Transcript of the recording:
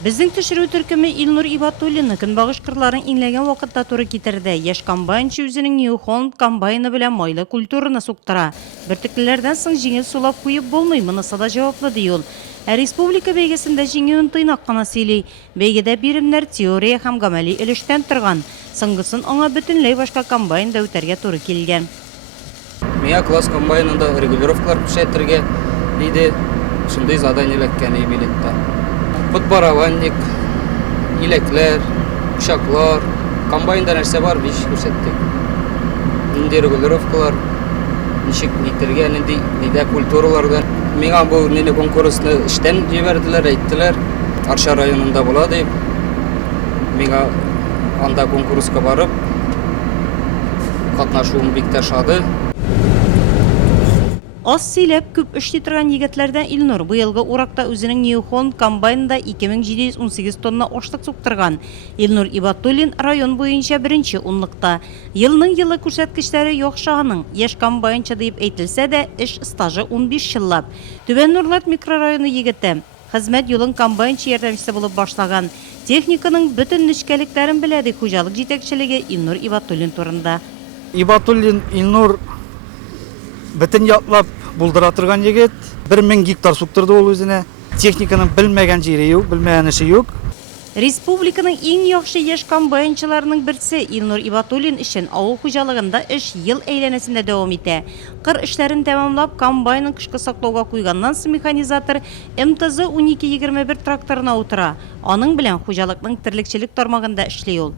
Безнең төшерү төркеме Илнур Ибатуллина көнбагыш кырларын инләгән вакытта туры китерде. Яшь комбайнчы үзенең New Holland комбайны белән майлы культураны суктыра. Бертеклеләрдән соң җиңел сулап куеп булмый, монысы да җаваплы ди ул. Республика бәйгесендә җиңүен тыйнак кына сөйли. Бәйгедә биремнәр теория һәм гамәли өлештән торган. Соңгысын аңа бөтенләй башка комбайнда үтәргә туры килгән. Миңа класс комбайнында регулировкалар күрсәтергә иде. Шундый задание эләккән билетта. Подбараванник, илекләр, ушаклар, комбайнда нәрсә бар биш күрсәттек. Нинди регулировкалар, ничек нитергә, нидә культуралардан. Миңа бу мине конкурсны эштән җибәрделәр, әйттеләр. Арча районында була дип. Миңа анда конкурска барып катнашуым бик тә шады. Аз сөйләп күп эшли торган егетләрдән Илнур быелгы уракта үзенең New Holland комбайнында 2718 тонна ашлык суктырган. Илнур Ибатуллин район буенча беренче унлыкта. Елның елы күрсәткечләре яхшы аның. Яшь комбайнчы дип әйтелсә дә, эш стажы 15 еллап. Түбән Нурлат микрорайоны егете. Хезмәт юлын комбайнчы ярдәмчесе булып башлаган. Техниканың бөтен нечкәлекләрен белә ди хуҗалык җитәкчелеге Илнур Ибатуллин турында. Ибатуллин Илнур бөтен ятлап булдыра торган егет. 1000 гектар суктырды ул үзенә. Техниканың белмәгән җире юк, белмәгән эше юк. Республиканың иң яхшы яшь комбайнчыларының берсе Илнур Ибатуллин өчен авыл хуҗалыгында эш ел әйләнәсендә дәвам итә. Кыр эшләрен тәмамлап, комбайнын кышкы саклауга куйганнан соң механизатор МТЗ 1221 тракторына утыра. Аның белән хуҗалыкның терлекчелек тармагында эшли ул.